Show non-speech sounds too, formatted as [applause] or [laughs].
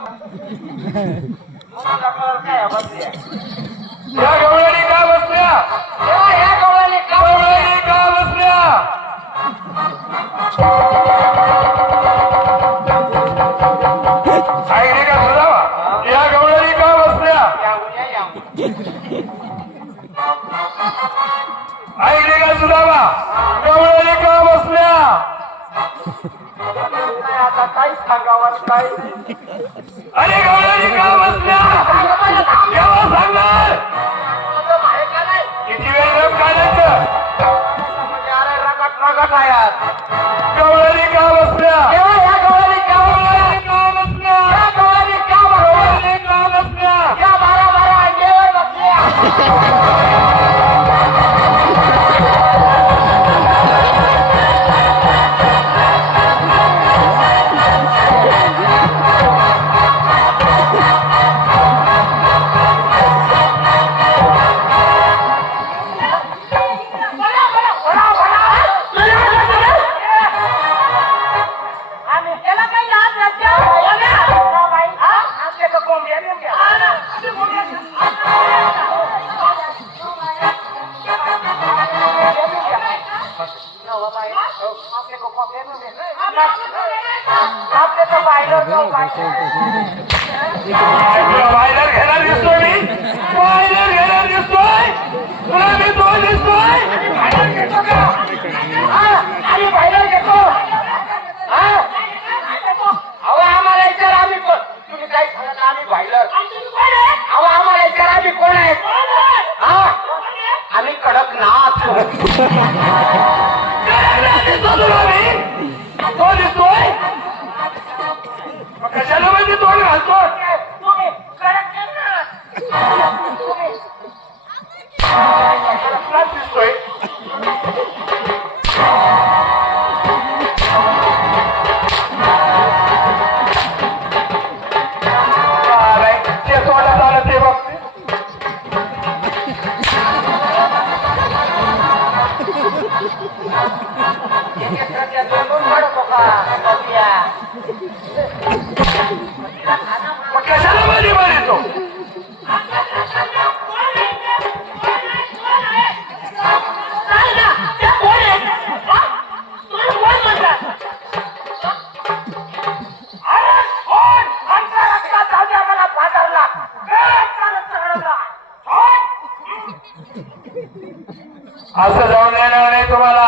या गवळ्याने का बसल्या? या गवळ्याने का बसल्या? ऐकले का सुधावा या गवळ्याने का बसल्या ऐकले का नाही आता काहीच सांगावं काय अरे सांगणार किती वेळ काढायचं? रगट रगट आहे आपले तो बाहेर बाहेर घेणार दिसतो तो [laughs] दिसतोय कशाला म्हणजे तोंड घालतो दिसतोय. Ini kerja dulu baru kok, kopiah. असं जाऊन येणार नाही तुम्हाला.